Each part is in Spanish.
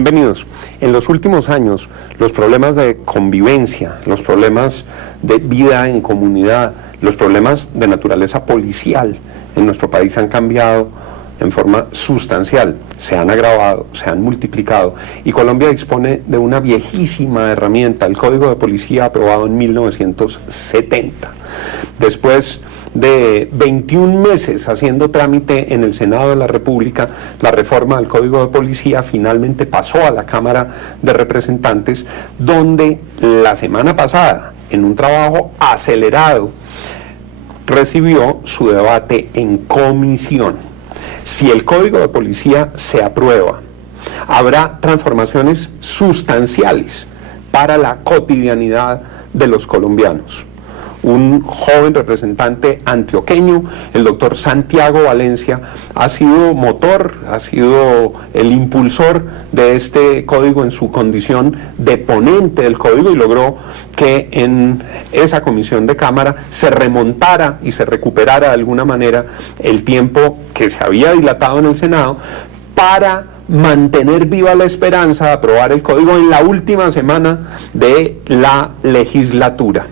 Bienvenidos. En los últimos años, los problemas de convivencia, los problemas de vida en comunidad, los problemas de naturaleza policial en nuestro país han cambiado en forma sustancial, se han agravado, se han multiplicado, y Colombia dispone de una viejísima herramienta, el Código de Policía, aprobado en 1970. Después de 21 meses haciendo trámite en el Senado de la República, la reforma del Código de Policía finalmente pasó a la Cámara de Representantes, donde la semana pasada, en un trabajo acelerado, recibió su debate en comisión. Si el Código de Policía se aprueba, habrá transformaciones sustanciales para la cotidianidad de los colombianos. Un joven representante antioqueño, el doctor Santiago Valencia, ha sido motor, ha sido el impulsor de este código en su condición de ponente del código, y logró que en esa comisión de Cámara se remontara y se recuperara de alguna manera el tiempo que se había dilatado en el Senado para mantener viva la esperanza de aprobar el código en la última semana de la legislatura.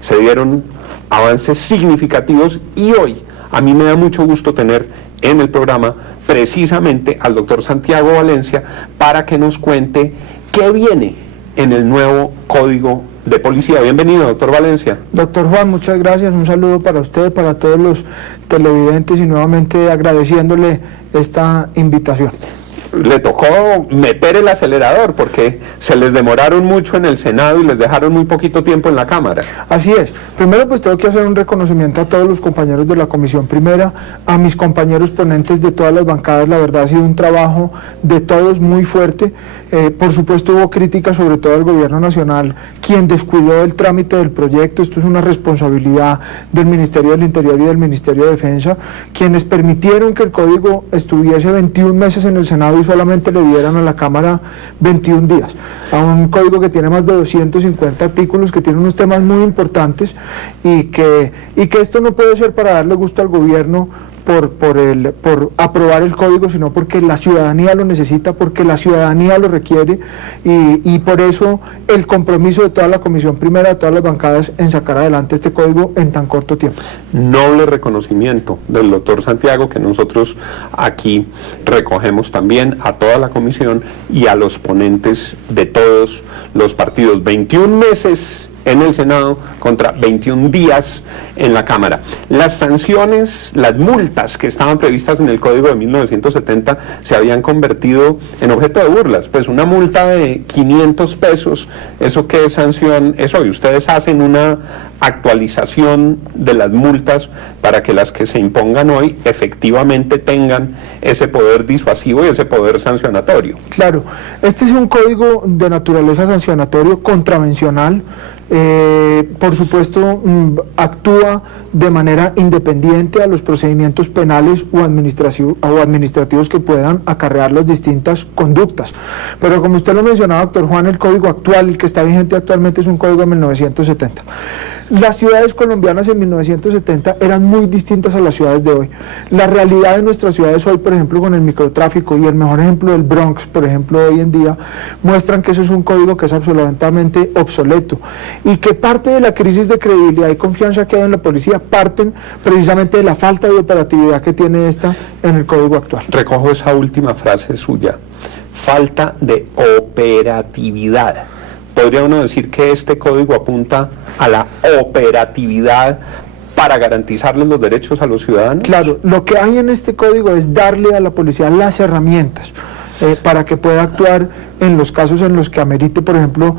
Se dieron avances significativos y hoy a mí me da mucho gusto tener en el programa precisamente al doctor Santiago Valencia para que nos cuente qué viene en el nuevo Código de Policía. Bienvenido, doctor Valencia. Doctor Juan, muchas gracias, un saludo para usted, para todos los televidentes, y nuevamente agradeciéndole esta invitación. Le tocó meter el acelerador porque se les demoraron mucho en el Senado y les dejaron muy poquito tiempo en la Cámara. Así es. Primero pues tengo que hacer un reconocimiento a todos los compañeros de la Comisión Primera, a mis compañeros ponentes de todas las bancadas. La verdad ha sido un trabajo de todos muy fuerte. Por supuesto hubo críticas sobre todo al Gobierno Nacional, quien descuidó el trámite del proyecto. Esto es una responsabilidad del Ministerio del Interior y del Ministerio de Defensa, quienes permitieron que el código estuviese 21 meses en el Senado y solamente le dieran a la Cámara 21 días, a un código que tiene más de 250 artículos, que tiene unos temas muy importantes, y que esto no puede ser para darle gusto al gobierno por aprobar el código, sino porque la ciudadanía lo necesita, porque la ciudadanía lo requiere, y por eso el compromiso de toda la Comisión Primera, de todas las bancadas, en sacar adelante este código en tan corto tiempo. Noble reconocimiento del doctor Santiago, que nosotros aquí recogemos también a toda la comisión y a los ponentes de todos los partidos. 21 meses en el Senado contra 21 días en la Cámara. Las sanciones, las multas que estaban previstas en el Código de 1970 se habían convertido en objeto de burlas. Pues una multa de 500 pesos, ¿eso qué sanción es hoy? Ustedes hacen una actualización de las multas para que las que se impongan hoy efectivamente tengan ese poder disuasivo y ese poder sancionatorio. Claro, este es un código de naturaleza sancionatorio contravencional. Por supuesto, actúa de manera independiente a los procedimientos penales o administrativos que puedan acarrear las distintas conductas. Pero como usted lo mencionaba, doctor Juan, el código actual, el que está vigente actualmente, es un código de 1970. Las ciudades colombianas en 1970 eran muy distintas a las ciudades de hoy. La realidad de nuestras ciudades hoy, por ejemplo, con el microtráfico, y el mejor ejemplo del Bronx, por ejemplo, hoy en día, muestran que eso es un código que es absolutamente obsoleto, y que parte de la crisis de credibilidad y confianza que hay en la policía parten precisamente de la falta de operatividad que tiene esta en el código actual. Recojo esa última frase suya, falta de operatividad. ¿Podría uno decir que este código apunta a la operatividad para garantizarles los derechos a los ciudadanos? Claro, lo que hay en este código es darle a la policía las herramientas para que pueda actuar en los casos en los que amerite, por ejemplo,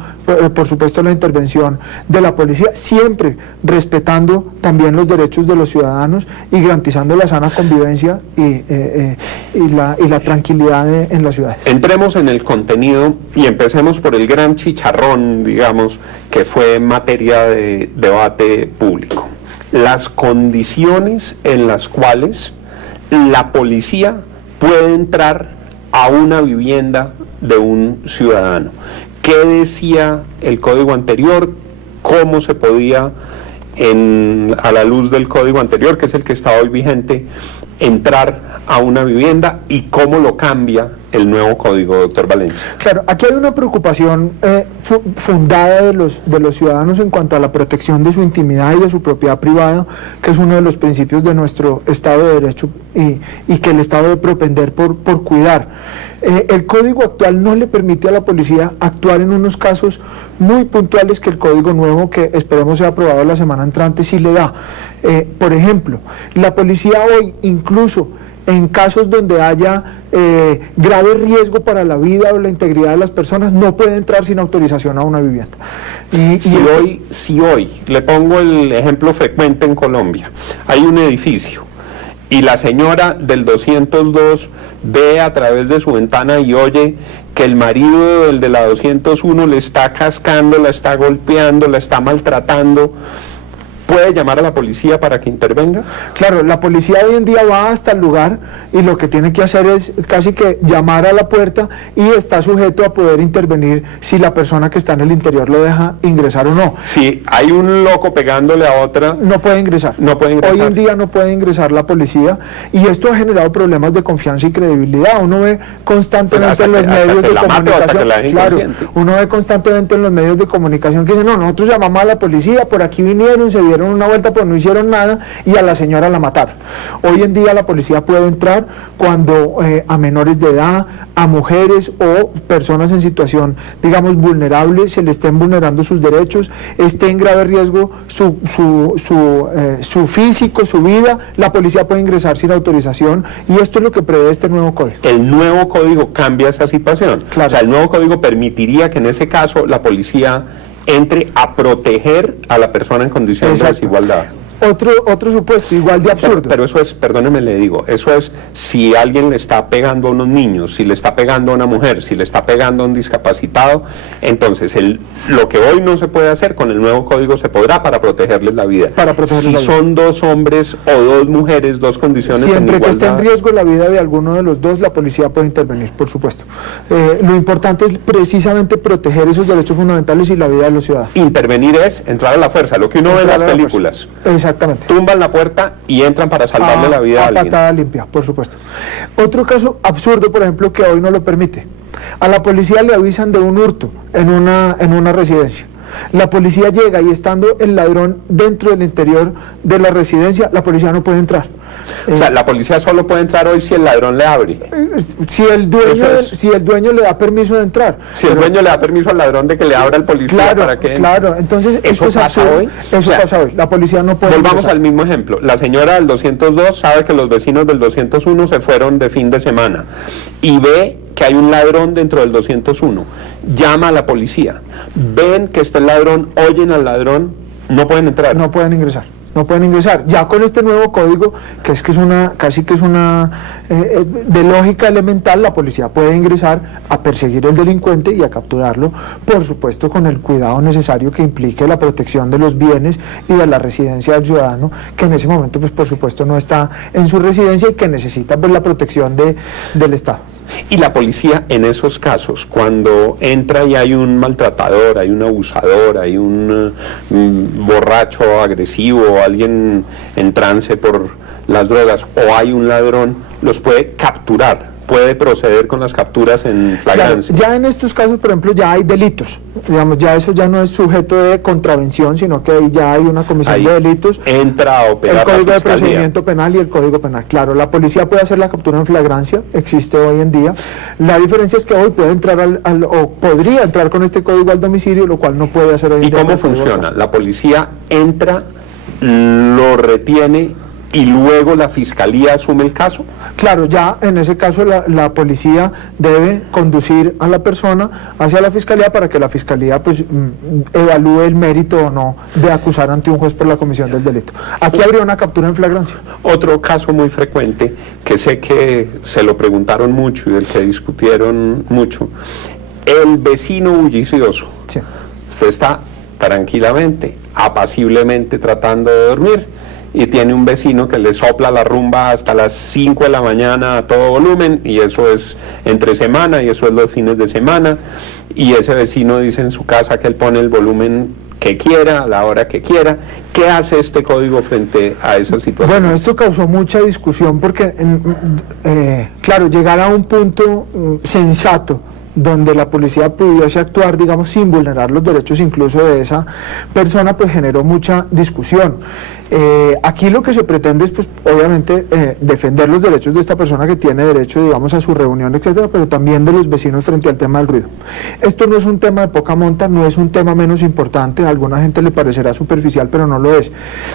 por supuesto, la intervención de la policía, siempre respetando también los derechos de los ciudadanos y garantizando la sana convivencia y la tranquilidad en la ciudad. Entremos en el contenido y empecemos por el gran chicharrón, digamos, que fue materia de debate público. Las condiciones en las cuales la policía puede entrar a una vivienda de un ciudadano. ¿Qué decía el código anterior? ¿Cómo se podía, a la luz del código anterior, que es el que está hoy vigente, entrar a una vivienda, y cómo lo cambia el nuevo código, doctor Valencia? Claro, aquí hay una preocupación fundada de los ciudadanos en cuanto a la protección de su intimidad y de su propiedad privada, que es uno de los principios de nuestro Estado de Derecho y que el Estado debe propender por cuidar. El código actual no le permite a la policía actuar en unos casos muy puntuales que el código nuevo, que esperemos sea aprobado la semana entrante, sí le da. Por ejemplo, la policía hoy, incluso en casos donde haya grave riesgo para la vida o la integridad de las personas, no puede entrar sin autorización a una vivienda. Si hoy, le pongo el ejemplo frecuente en Colombia, hay un edificio y la señora del 202 ve a través de su ventana y oye que el marido del de la 201 le está cascando, la está golpeando, la está maltratando, ¿puede llamar a la policía para que intervenga? Claro, la policía hoy en día va hasta el lugar y lo que tiene que hacer es casi que llamar a la puerta y está sujeto a poder intervenir si la persona que está en el interior lo deja ingresar o no. Si hay un loco pegándole a otra, no puede ingresar. No puede ingresar. Hoy en día no puede ingresar la policía y esto ha generado problemas de confianza y credibilidad. Uno ve constantemente en los medios de comunicación, claro, uno ve constantemente en los medios de comunicación que dicen, no, nosotros llamamos a la policía, por aquí vinieron, se dieron una vuelta, pues no hicieron nada y a la señora la mataron. Hoy en día la policía puede entrar cuando a menores de edad, a mujeres o personas en situación, digamos, vulnerable, se le estén vulnerando sus derechos, esté en grave riesgo su físico, su vida, la policía puede ingresar sin autorización y esto es lo que prevé este nuevo código. El nuevo código cambia esa situación. Claro. O sea, el nuevo código permitiría que en ese caso la policía entre a proteger a la persona en condición de desigualdad. Otro supuesto igual de absurdo. Pero eso es, perdóneme le digo, eso es si alguien le está pegando a unos niños, si le está pegando a una mujer, si le está pegando a un discapacitado, entonces lo que hoy no se puede hacer con el nuevo código se podrá para protegerles la vida. Si son dos hombres o dos mujeres, dos condiciones en igualdad. Siempre que esté en riesgo la vida de alguno de los dos, la policía puede intervenir, por supuesto. Lo importante es precisamente proteger esos derechos fundamentales y la vida de los ciudadanos. Intervenir es entrar a la fuerza, lo que uno ve en las películas. Exactamente. Tumban la puerta y entran para salvarle la vida a alguien. Patada limpia, por supuesto. Otro caso absurdo, por ejemplo, que hoy no lo permite. A la policía le avisan de un hurto en una residencia. La policía llega y estando el ladrón dentro del interior de la residencia, la policía no puede entrar. O sea, la policía solo puede entrar hoy si el ladrón le abre. Si el dueño le da permiso de entrar. Si el dueño le da permiso al ladrón de que le abra al policía, claro, para que... Claro, entonces ¿eso pasa hoy? Eso pasa hoy. La policía no puede Volvamos ingresar. al mismo ejemplo. La señora del 202 sabe que los vecinos del 201 se fueron de fin de semana y ve que hay un ladrón dentro del 201. Llama a la policía. Ven que está el ladrón, oyen al ladrón, no pueden entrar. No pueden ingresar. No pueden ingresar. Ya con este nuevo código, que es una de lógica elemental, la policía puede ingresar a perseguir al delincuente y a capturarlo, por supuesto con el cuidado necesario que implique la protección de los bienes y de la residencia del ciudadano, que en ese momento, pues por supuesto no está en su residencia y que necesita pues la protección del Estado. Y la policía en esos casos, cuando entra y hay un maltratador, hay un abusador, hay un borracho agresivo, alguien en trance por las drogas, o hay un ladrón, los puede capturar, puede proceder con las capturas en flagrancia. Claro, ya en estos casos, por ejemplo, ya hay delitos, digamos, ya eso ya no es sujeto de contravención, sino que ahí ya hay una comisión ahí de delitos. Entra a operar el Código la de Procedimiento Penal y el Código Penal. Claro, la policía puede hacer la captura en flagrancia, existe hoy en día. La diferencia es que hoy puede entrar o podría entrar con este código al domicilio, lo cual no puede hacer hoy en día. ¿Y cómo funciona? La policía entra, lo retiene y luego la fiscalía asume el caso. Claro, ya en ese caso la policía debe conducir a la persona hacia la fiscalía para que la fiscalía pues evalúe el mérito o no de acusar ante un juez por la comisión del delito. Aquí habría una captura en flagrancia. Otro caso muy frecuente, que sé que se lo preguntaron mucho y del que discutieron mucho, el vecino bullicioso. Sí. Usted está tranquilamente, apaciblemente tratando de dormir, y tiene un vecino que le sopla la rumba hasta las 5 de la mañana a todo volumen, y eso es entre semana y eso es los fines de semana, y ese vecino dice en su casa que él pone el volumen que quiera, a la hora que quiera. ¿Qué hace este código frente a esa situación? Bueno, esto causó mucha discusión porque, claro, llegar a un punto sensato donde la policía pudiese actuar, digamos, sin vulnerar los derechos incluso de esa persona, pues generó mucha discusión. Aquí lo que se pretende es, pues, obviamente, defender los derechos de esta persona que tiene derecho, digamos, a su reunión, etcétera, pero también de los vecinos frente al tema del ruido. Esto no es un tema de poca monta, no es un tema menos importante, a alguna gente le parecerá superficial, pero no lo es.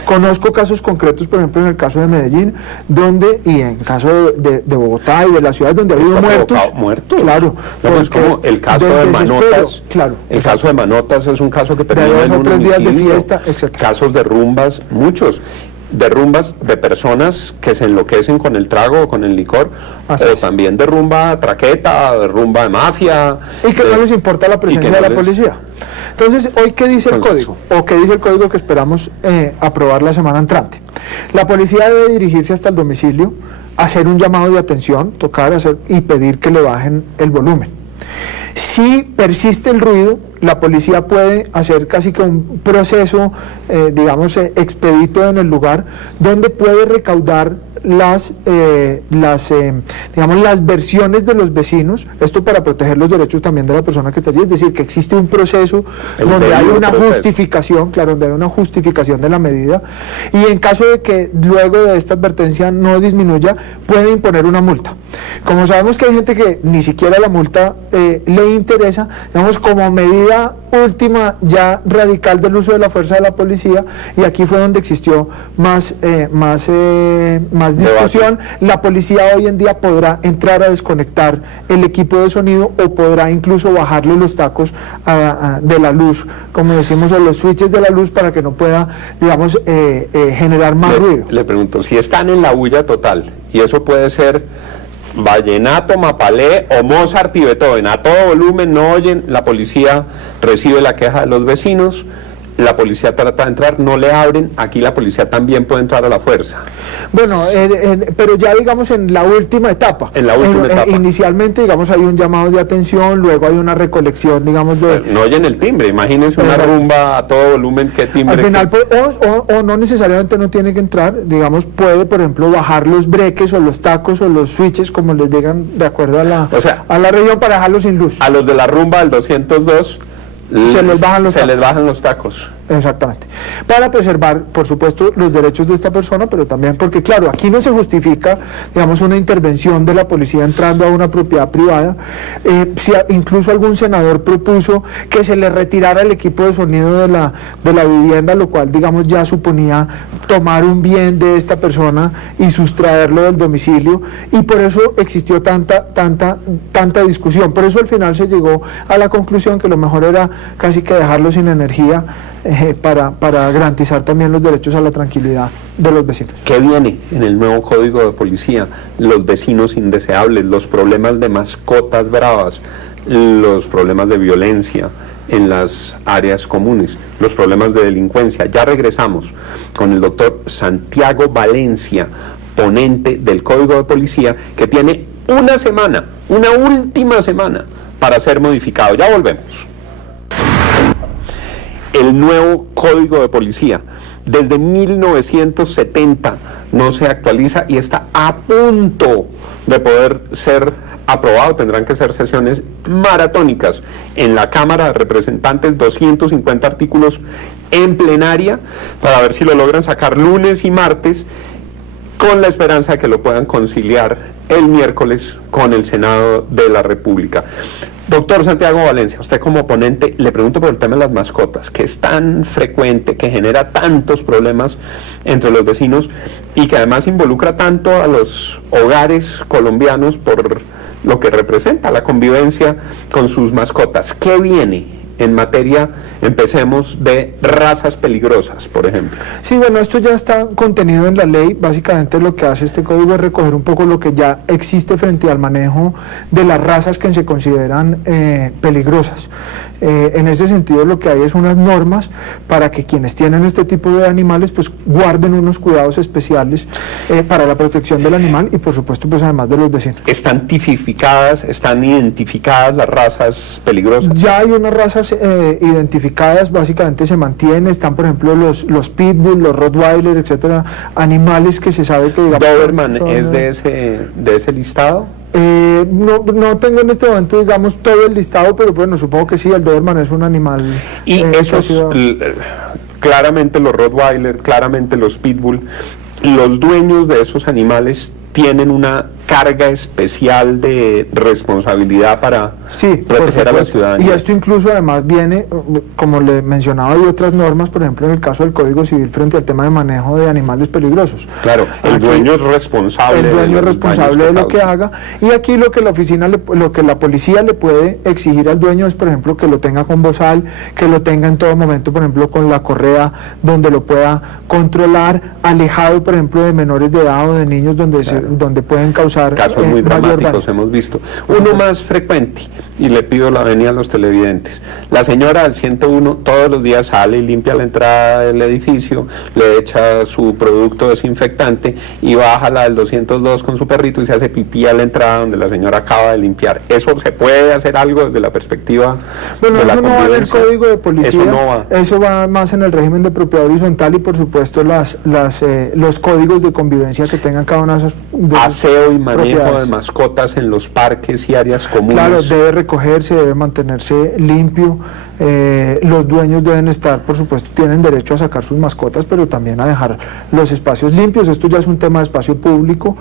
Conozco casos concretos, por ejemplo, en el caso de Medellín, donde, y en el caso de Bogotá y de las ciudades donde ha habido muertos. Claro. No, pues como el caso de Manotas, claro, el caso de Manotas es un caso que termina en un 3 días de fiesta, casos de rumbas, muchos derrumbas de personas que se enloquecen con el trago o con el licor, o también derrumba traqueta, derrumba de mafia. Y que no les importa la presencia de la policía. Entonces, ¿hoy qué dice el código? ¿O qué dice el código que esperamos aprobar la semana entrante? La policía debe dirigirse hasta el domicilio, hacer un llamado de atención, y pedir que le bajen el volumen. Si persiste el ruido, la policía puede hacer casi que un proceso, digamos, expedito en el lugar, donde puede recaudar las versiones de los vecinos, esto para proteger los derechos también de la persona que está allí, es decir, que existe un proceso donde hay una justificación, claro, donde hay una justificación de la medida, y en caso de que luego de esta advertencia no disminuya, puede imponer una multa. Como sabemos que hay gente que ni siquiera la multa le interesa, digamos, como medida última ya radical del uso de la fuerza de la policía, y aquí fue donde existió más discusión. La policía hoy en día podrá entrar a desconectar el equipo de sonido, o podrá incluso bajarle los tacos de la luz, como decimos, o los switches de la luz, para que no pueda, digamos, generar más ruido. Le pregunto, si están en la bulla total, y eso puede ser vallenato, mapalé o Mozart y Beethoven, a todo volumen, no oyen, la policía recibe la queja de los vecinos, la policía trata de entrar, no le abren, aquí la policía también puede entrar a la fuerza. Bueno, pero ya, digamos, en la última etapa. En la última etapa. Inicialmente, digamos, hay un llamado de atención, luego hay una recolección, digamos, de... No oyen el timbre, imagínense una rumba a todo volumen, ¿qué timbre? Al final, o no necesariamente no tiene que entrar, digamos, puede, por ejemplo, bajar los breques o los tacos o los switches, como les digan, de acuerdo a la región, para dejarlos sin luz. A los de la rumba del 202... se les bajan los tacos. Exactamente. Para preservar, por supuesto, los derechos de esta persona, pero también porque, claro, aquí no se justifica, digamos, una intervención de la policía entrando a una propiedad privada. Si incluso algún senador propuso que se le retirara el equipo de sonido de la vivienda, lo cual, digamos, ya suponía tomar un bien de esta persona y sustraerlo del domicilio, y por eso existió tanta discusión. Por eso al final se llegó a la conclusión que lo mejor era casi que dejarlo sin energía, para garantizar también los derechos a la tranquilidad de los vecinos. ¿Qué viene en el nuevo código de policía? Los vecinos indeseables, los problemas de mascotas bravas, los problemas de violencia en las áreas comunes, los problemas de delincuencia. Ya regresamos con el doctor Santiago Valencia, ponente del código de policía, que tiene una última semana para ser modificado. Ya volvemos. El nuevo código de policía, desde 1970 no se actualiza y está a punto de poder ser aprobado. Tendrán que ser sesiones maratónicas en la Cámara de Representantes, 250 artículos en plenaria, para ver si lo logran sacar lunes y martes, con la esperanza de que lo puedan conciliar el miércoles con el Senado de la República. Doctor Santiago Valencia, usted como ponente, le pregunto por el tema de las mascotas, que es tan frecuente, que genera tantos problemas entre los vecinos y que además involucra tanto a los hogares colombianos por lo que representa la convivencia con sus mascotas. ¿Qué viene en materia, empecemos, de razas peligrosas, por ejemplo? Sí, bueno, esto ya está contenido en la ley. Básicamente lo que hace este código es recoger un poco lo que ya existe frente al manejo de las razas que se consideran peligrosas. En ese sentido, lo que hay es unas normas para que quienes tienen este tipo de animales pues guarden unos cuidados especiales para la protección del animal y, por supuesto, pues además de los vecinos. ¿Están tipificadas, están identificadas las razas peligrosas? Ya hay unas razas razas identificadas básicamente se mantienen, están por ejemplo los pitbull, los rottweiler, etcétera, animales que se sabe que digamos, ¿Doberman es de ese listado? No tengo en este momento, digamos, todo el listado, pero bueno, supongo que sí, el Doberman es un animal. Y esos, claramente los rottweiler, claramente los pitbull, los dueños de esos animales tienen una carga especial de responsabilidad para proteger a la ciudadanía. Y esto incluso además viene, como le mencionaba, de otras normas, por ejemplo en el caso del Código Civil frente al tema de manejo de animales peligrosos. Claro, el dueño es responsable. El dueño es responsable de lo que haga, y aquí lo que la policía le puede exigir al dueño es, por ejemplo, que lo tenga con bozal, que lo tenga en todo momento, por ejemplo, con la correa donde lo pueda controlar, alejado, por ejemplo, de menores de edad o de niños donde pueden causar casos muy dramáticos hemos visto. Uno más frecuente, y le pido la venia a los televidentes: la señora del 101 todos los días sale y limpia la entrada del edificio, le echa su producto desinfectante y baja la del 202 con su perrito y se hace pipí a la entrada donde la señora acaba de limpiar. ¿Eso se puede hacer algo desde la perspectiva de la convivencia? No va en el Código de Policía, eso no va. Eso va más en el régimen de propiedad horizontal y por supuesto los códigos de convivencia que tengan cada una de esas aseo y manejo de mascotas en los parques y áreas comunes. Claro, debe recogerse, debe mantenerse limpio. Los dueños deben estar, por supuesto, tienen derecho a sacar sus mascotas, pero también a dejar los espacios limpios. Esto ya es un tema de espacio público,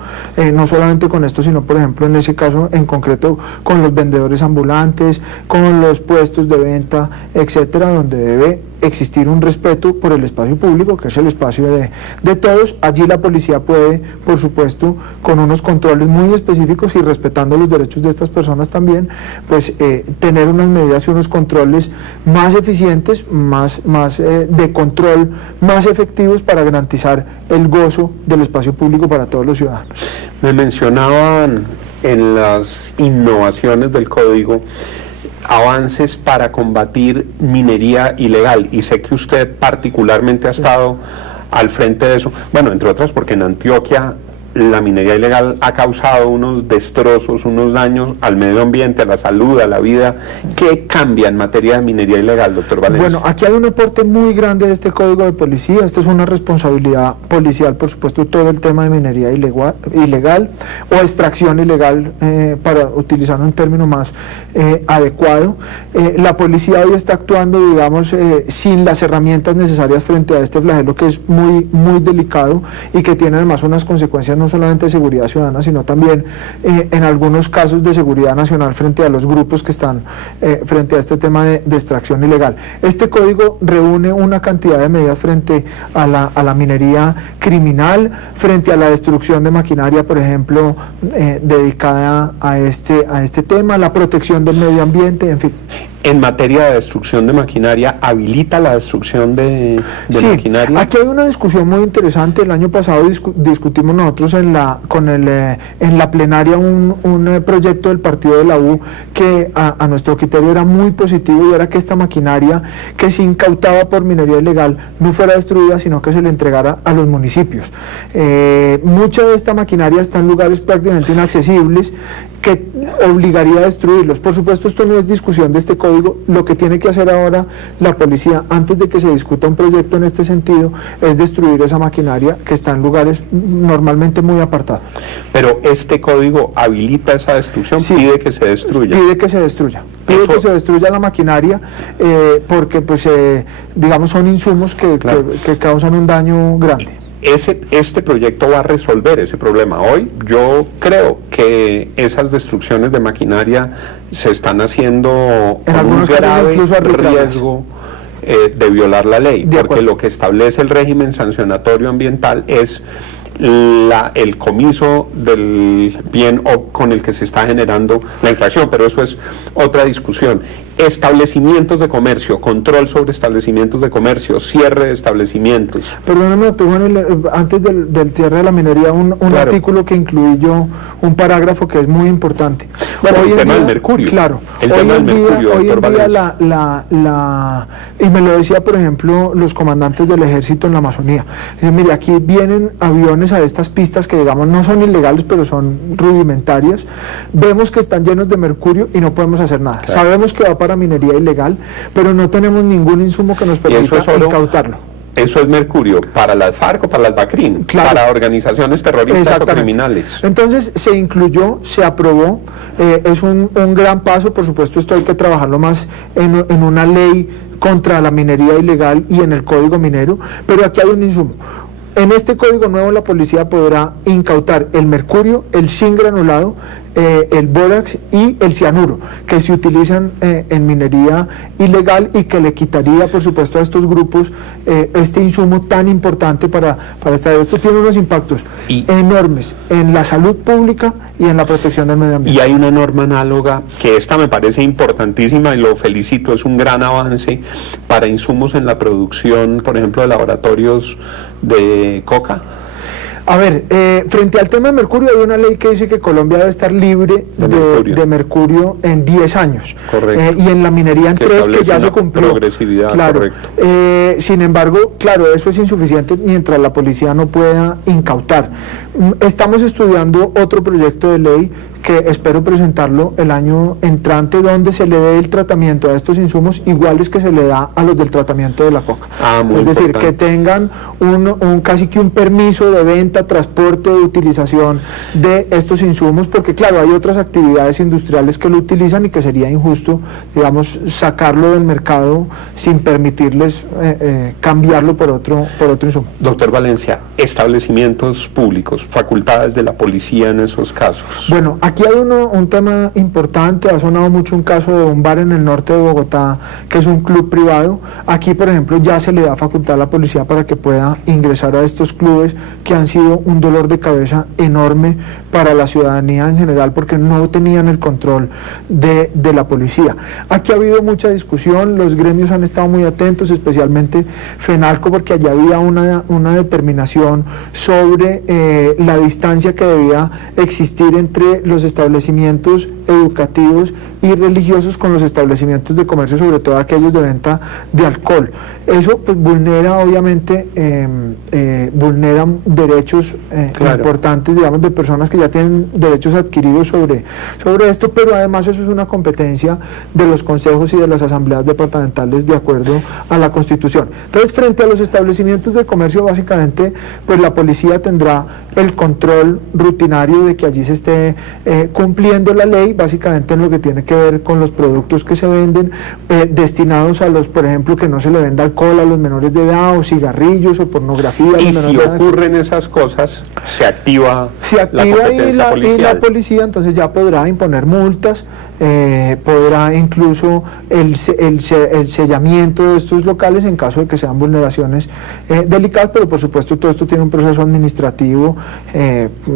no solamente con esto, sino por ejemplo en ese caso en concreto con los vendedores ambulantes, con los puestos de venta, etcétera, donde debe existir un respeto por el espacio público, que es el espacio de todos. Allí la policía puede, por supuesto, con unos controles muy específicos y respetando los derechos de estas personas también, pues tener unas medidas y unos controles más eficientes, más de control, más efectivos para garantizar el gozo del espacio público para todos los ciudadanos. Me mencionaban en las innovaciones del código avances para combatir minería ilegal, y sé que usted particularmente ha estado al frente de eso, bueno, entre otras porque en Antioquia la minería ilegal ha causado unos destrozos, unos daños al medio ambiente, a la salud, a la vida. ¿Qué cambia en materia de minería ilegal, doctor Valencia? Bueno, aquí hay un aporte muy grande de este Código de Policía. Esta es una responsabilidad policial, por supuesto, todo el tema de minería ilegal o extracción ilegal, para utilizar un término más adecuado. La policía hoy está actuando, digamos, sin las herramientas necesarias frente a este flagelo que es muy, muy delicado y que tiene además unas consecuencias no solamente de seguridad ciudadana, sino también en algunos casos de seguridad nacional frente a los grupos que están frente a este tema de extracción ilegal. Este código reúne una cantidad de medidas frente a la minería criminal, frente a la destrucción de maquinaria, por ejemplo, dedicada a este tema, la protección del medio ambiente, en fin. En materia de destrucción de maquinaria, ¿habilita la destrucción de maquinaria? Aquí hay una discusión muy interesante. El año pasado discutimos nosotros en la plenaria un proyecto del partido de la U que a nuestro criterio era muy positivo, y era que esta maquinaria que se incautaba por minería ilegal no fuera destruida, sino que se le entregara a los municipios. Mucha de esta maquinaria está en lugares prácticamente inaccesibles, que obligaría a destruirlos. Por supuesto, esto no es discusión de este código. Lo que tiene que hacer ahora la policía, antes de que se discuta un proyecto en este sentido, es destruir esa maquinaria que está en lugares normalmente muy apartados. Pero este código habilita esa destrucción, sí, pide que se destruya. Pide que se destruya. Pide que se destruya la maquinaria, porque pues digamos son insumos que causan un daño grande. Este proyecto va a resolver ese problema. Hoy yo creo que esas destrucciones de maquinaria se están haciendo con un grave riesgo de violar la ley, porque lo que establece el régimen sancionatorio ambiental es el comiso del bien con el que se está generando la infracción, pero eso es otra discusión. Establecimientos de comercio, control sobre establecimientos de comercio, cierre de establecimientos. Perdóname, antes del cierre de la minería, un claro, artículo que incluí yo, un parágrafo que es muy importante. Bueno, el tema del mercurio. Claro. El tema del mercurio, hoy doctor en día y me lo decía, por ejemplo, los comandantes del ejército en la Amazonía. Mire, aquí vienen aviones a estas pistas que, digamos, no son ilegales, pero son rudimentarias. Vemos que están llenos de mercurio y no podemos hacer nada. Claro. Sabemos que va a para minería ilegal, pero no tenemos ningún insumo que nos permita incautarlo. Eso es mercurio para las FARC o para las BACRIM, claro, para organizaciones terroristas o criminales. Entonces se incluyó, se aprobó, es un gran paso. Por supuesto esto hay que trabajarlo más en una ley contra la minería ilegal y en el código minero, pero aquí hay un insumo. En este código nuevo la policía podrá incautar el mercurio, el zinc granulado, el bórax y el cianuro, que se utilizan en minería ilegal y que le quitaría, por supuesto, a estos grupos este insumo tan importante para esta. Esto tiene unos impactos enormes en la salud pública y en la protección del medio ambiente. Y hay una norma análoga que esta me parece importantísima y lo felicito, es un gran avance para insumos en la producción, por ejemplo, de laboratorios de coca. A ver, frente al tema de mercurio hay una ley que dice que Colombia debe estar libre de mercurio en 10 años. Correcto. Y en la minería en 3, que ya se cumplió. Progresividad, claro. Correcto. Sin embargo, claro, eso es insuficiente mientras la policía no pueda incautar. Estamos estudiando otro proyecto de ley que espero presentarlo el año entrante, donde se le dé el tratamiento a estos insumos iguales que se le da a los del tratamiento de la coca. Es decir, que tengan casi que un permiso de venta, transporte, de utilización de estos insumos, porque claro, hay otras actividades industriales que lo utilizan y que sería injusto, digamos, sacarlo del mercado sin permitirles cambiarlo por otro insumo. Doctor Valencia, establecimientos públicos, facultades de la policía en esos casos. Bueno, aquí hay un tema importante. Ha sonado mucho un caso de un bar en el norte de Bogotá, que es un club privado. Aquí, por ejemplo, ya se le da facultad a la policía para que pueda ingresar a estos clubes que han sido un dolor de cabeza enorme para la ciudadanía en general, porque no tenían el control de la policía. Aquí ha habido mucha discusión, los gremios han estado muy atentos, especialmente FENALCO, porque allá había una determinación sobre la distancia que debía existir entre los establecimientos educativos y religiosos con los establecimientos de comercio, sobre todo aquellos de venta de alcohol. Eso pues vulnera, obviamente, vulnera derechos claro, importantes, digamos, de personas que ya tienen derechos adquiridos sobre esto, pero además eso es una competencia de los consejos y de las asambleas departamentales de acuerdo a la Constitución. Entonces, frente a los establecimientos de comercio, básicamente, pues la policía tendrá el control rutinario de que allí se esté cumpliendo la ley, básicamente en lo que tiene que ver con los productos que se venden, destinados a los, por ejemplo, que no se le venda alcohol a los menores de edad, o cigarrillos, o pornografía. Y si ocurren esas cosas, se activa la competencia policial. Y la policía entonces ya podrá imponer multas, podrá incluso el sellamiento de estos locales en caso de que sean vulneraciones delicadas, pero por supuesto todo esto tiene un proceso administrativo,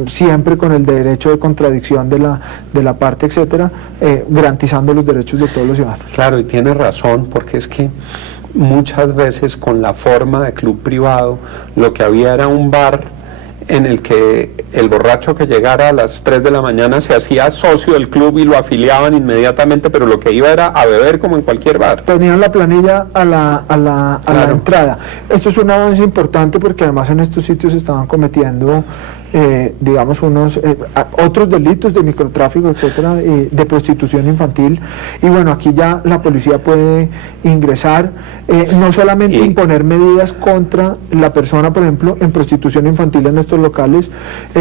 siempre con el derecho de contradicción de la parte, etcétera, garantizando los derechos de todos los ciudadanos. Claro, y tiene razón, porque es que muchas veces con la forma de club privado, lo que había era un bar en el que el borracho que llegara a las 3 de la mañana se hacía socio del club y lo afiliaban inmediatamente, pero lo que iba era a beber como en cualquier bar. Tenían la planilla a la entrada. Esto es un avance importante porque además en estos sitios estaban cometiendo digamos otros delitos de microtráfico, etcétera, de prostitución infantil, y bueno, aquí ya la policía puede ingresar, no solamente imponer medidas contra la persona, por ejemplo, en prostitución infantil en estos locales,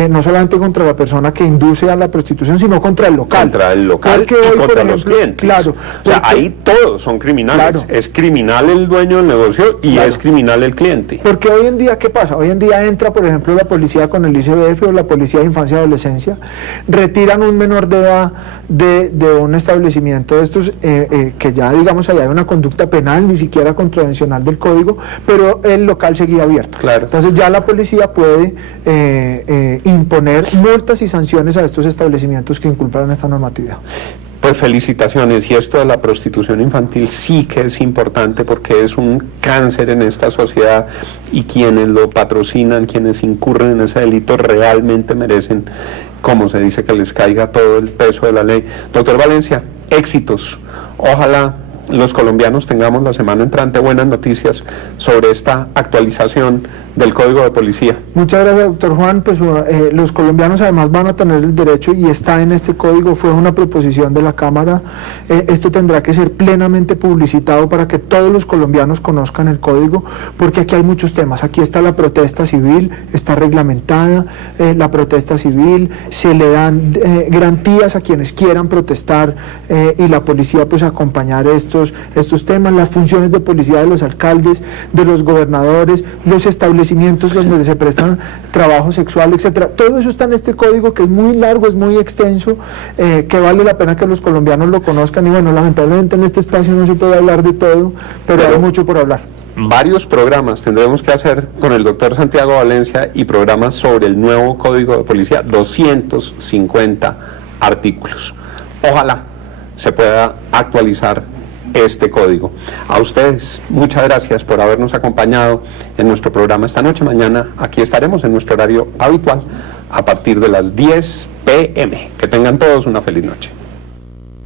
no solamente contra la persona que induce a la prostitución, sino contra el local. Contra el local porque y hoy, contra ejemplo, los clientes. Claro. O sea, ahí todos son criminales. Claro. Es criminal el dueño del negocio y claro, es criminal el cliente. Porque hoy en día, ¿qué pasa? Hoy en día entra, por ejemplo, la policía con el ICBF o la Policía de Infancia y Adolescencia, retiran un menor de edad de un establecimiento de estos, que ya, digamos, allá hay una conducta penal, ni siquiera contravencional del código, pero el local seguía abierto. Claro. Entonces ya la policía puede imponer multas y sanciones a estos establecimientos que incumplan esta normatividad. Pues felicitaciones, y esto de la prostitución infantil sí que es importante porque es un cáncer en esta sociedad y quienes lo patrocinan, quienes incurren en ese delito realmente merecen, como se dice, que les caiga todo el peso de la ley. Doctor Valencia, éxitos, ojalá los colombianos tengamos la semana entrante buenas noticias sobre esta actualización del Código de Policía. Muchas gracias, doctor Juan. Pues los colombianos además van a tener el derecho, y está en este código, fue una proposición de la Cámara, esto tendrá que ser plenamente publicitado para que todos los colombianos conozcan el código, porque aquí hay muchos temas. Aquí está la protesta civil, está reglamentada la protesta civil, se le dan garantías a quienes quieran protestar, y la policía pues acompañar estos temas, las funciones de policía de los alcaldes, de los gobernadores, los establecimientos donde se prestan trabajo sexual, etcétera. Todo eso está en este código, que es muy largo, es muy extenso, que vale la pena que los colombianos lo conozcan. Y bueno, lamentablemente en este espacio no se puede hablar de todo, pero hay mucho por hablar. Varios programas tendremos que hacer con el doctor Santiago Valencia, y programas sobre el nuevo Código de Policía, 250 artículos. Ojalá se pueda actualizar este código. A ustedes, muchas gracias por habernos acompañado en nuestro programa esta noche. Mañana aquí estaremos en nuestro horario habitual a partir de las 10 p.m. Que tengan todos una feliz noche.